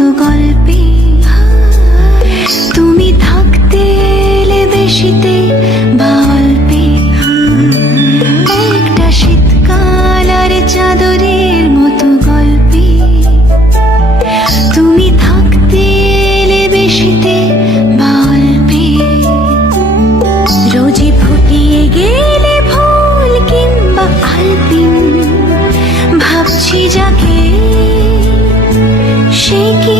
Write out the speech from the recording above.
মতো গল্পে তুমি থাকতে এলে বেশিতে বা অল্পে, একটা শীতকাল আর চাদরের মতো গল্পে তুমি থাকতে এলে বেশিতে বা অল্পে, রোজই ফুটিয়ে গেলে ফুল কিংবা আলপিন, ভাবছি যাকে সে কি